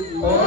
Oh.